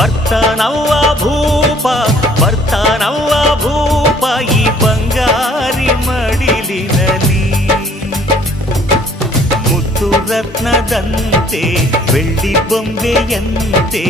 ಬರ್ತಾನವ್ವ ಭೂಪ ಬರ್ತಾನವ್ವ ಭೂಪ ಈ ಬಂಗಾರಿ ಮಡಿಲಿನಲ್ಲಿ ಮುತ್ತು ರತ್ನದಂತೆ ಬೆಳ್ಳಿ ಬೊಂಬೆಯಂತೆ